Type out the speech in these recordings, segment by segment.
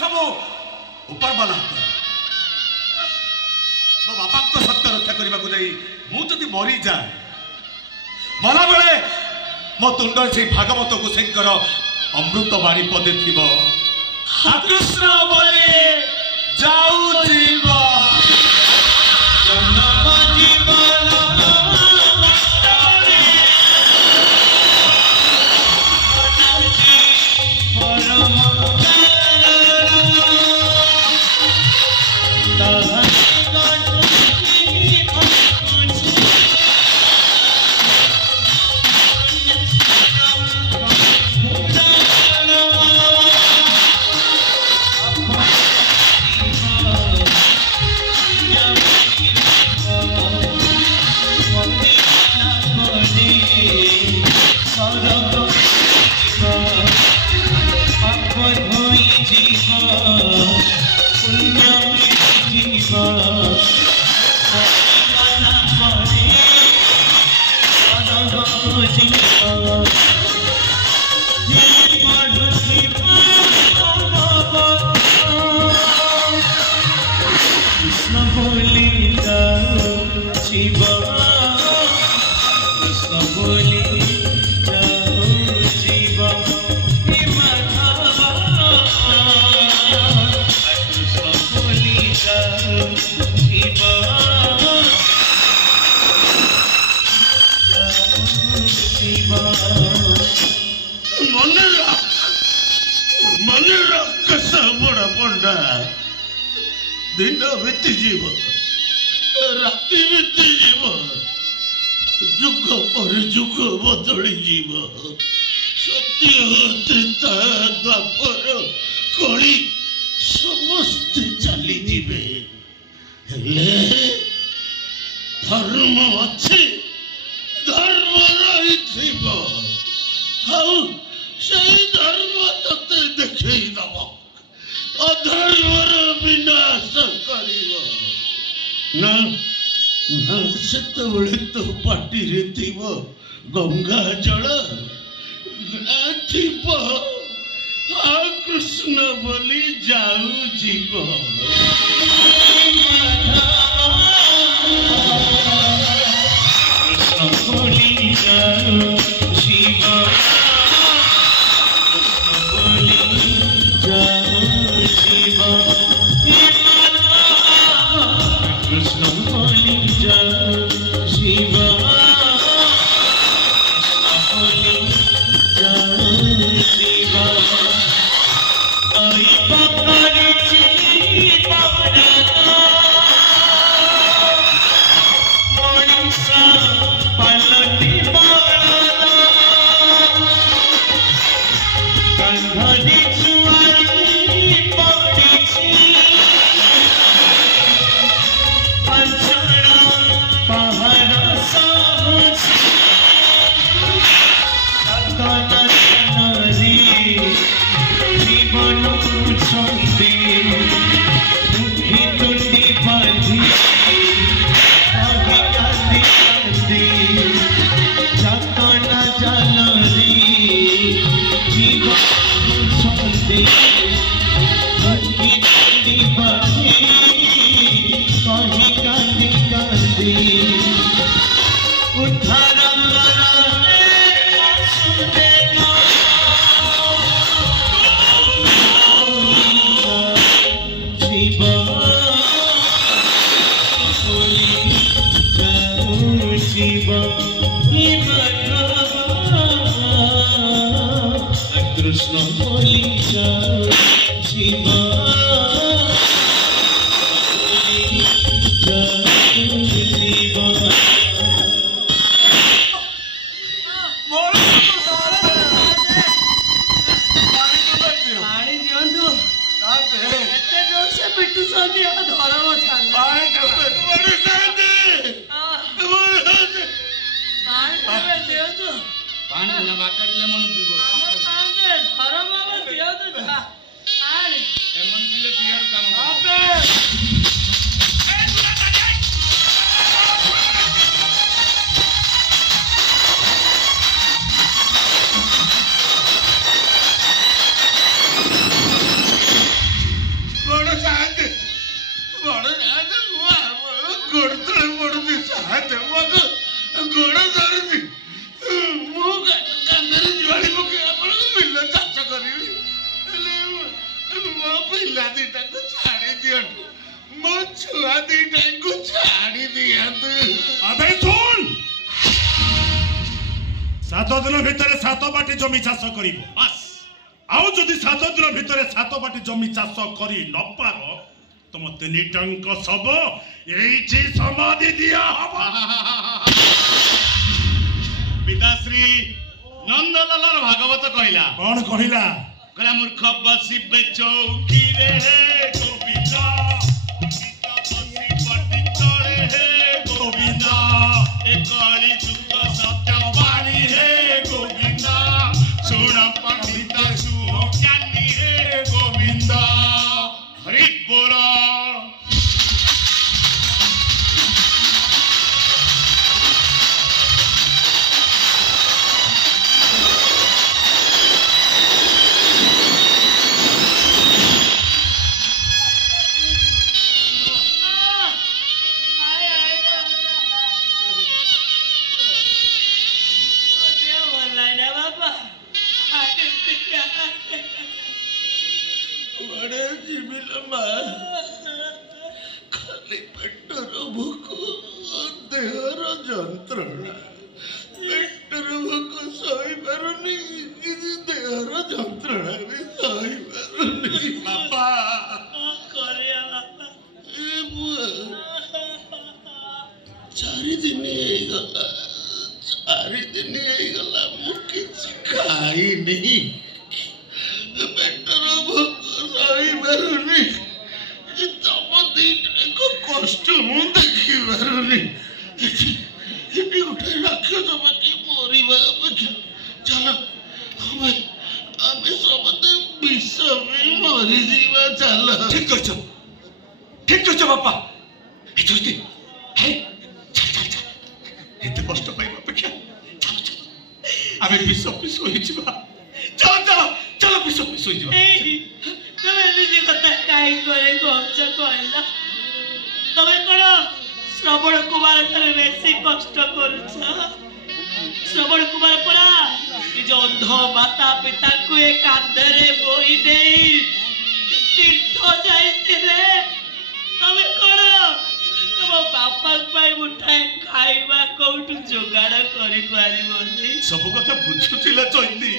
सब ऊपर वाला मो बापा को सत्य रक्षा करने को जाई मुझे मरी जाए मरा बेले मो तुंड से भागवत गोसाईंकर अमृत बाणी पदे थी कृष्ण बोले जाऊ जीव दिन बीतीजीव राति बीतीजीव जुग पर जुग बदली जीव सत्य त्रेता द्वापर कली समस्ते चली जीवे हेले धर्म अच्छे धर्म रही धर्म तते देखे दब अधर्मर विनाश कर सेतबले तो पाटी रे थीब गंगा जल थीब आ कृष्ण बोली जाऊ जीव कृष्ण बोली जाऊ शिव छुआ दीटा को छाड़ी दिया तू अबे सुन 7 दिन भितर 7 बाटी जमी चाष करिबो बस आउ जदि 7 दिन भितर 7 बाटी जमी चाष करी न पारो तुम 3 टंक सब एइठी समाधि दिया हबो पिताश्री नंदलाल भागवत कहला कौन कहला कहला मूर्ख बसिबे चौकी रे गोविंदा सीता बसी पटी तळे हे गोविंदा ए काली जुग सत्य वाणी हे गोविंदा सोना पंडिता सुनो ज्ञानी हे गोविंदा हरि बोलो खाली पेटर भूख देहर जंत्रणा पेटर भूख सही पारुनी देहर जंत्रणा भी सही पारुनी बापा चारि दिन मु किसी खाइनी पेटर भूख सही पारुनी तम दीटा कष्ट मु देखी पारुनी गोटे राक्षस बाकी मरवा अपेक्षा चल आम समस्ते विष भी मरीजा चल ठीक कह बापा एते कष्ट पाइबा अपेक्षा आमे विष पिस होई जिबा चल विष पिस होई जिबा तुम कथा कहीं करे गमचा कहला तमे कौन श्रवण कुमार ठारे बेसी कष्ट करुछ श्रवण कुमार परा निज अंध माता पिता को एक कांधरे बोई दे तीर्थ जाइतिले तमे कौन तुम बापा पाई मुठाए खाइबा कोठु जोगाड़ करि पारिबोनी सब कथा बुझुतिला चैती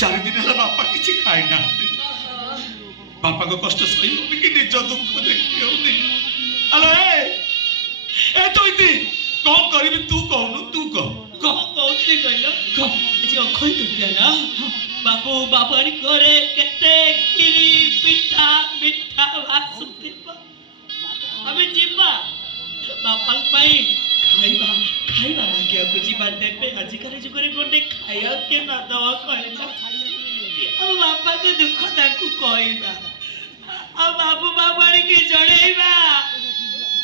4 दिन हला बापा किछि खाइ ना बापा को कष्ट सही होनी कि निज दुख देखी होनी अलो ए चैती कौन करिबी तू कहनु तू कह कौती कहलो कह अखई तृतीया ना बापानी करे केते खीरी पिठा मिठा भासुती हमें जीवा बापा पाई खाइबा मागिया को जीवा देबे आजिकल जुगरे गोटे खाया के ना दवा कहला अब बापा को दुख ताकू कहबा अब बाबू बाबाणी की जणेबा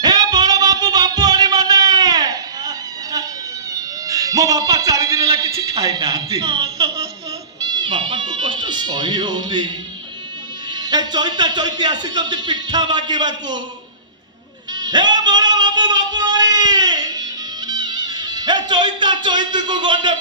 ए बड़ बाबू आनी माने मो बापा 4 दिन ला किछि खाइ नांती बापा को कष्ट सही होनी ए चैती आसी जंती पिठा मागिबा को ए बड़ बाबू आनी ए चैती को गंडे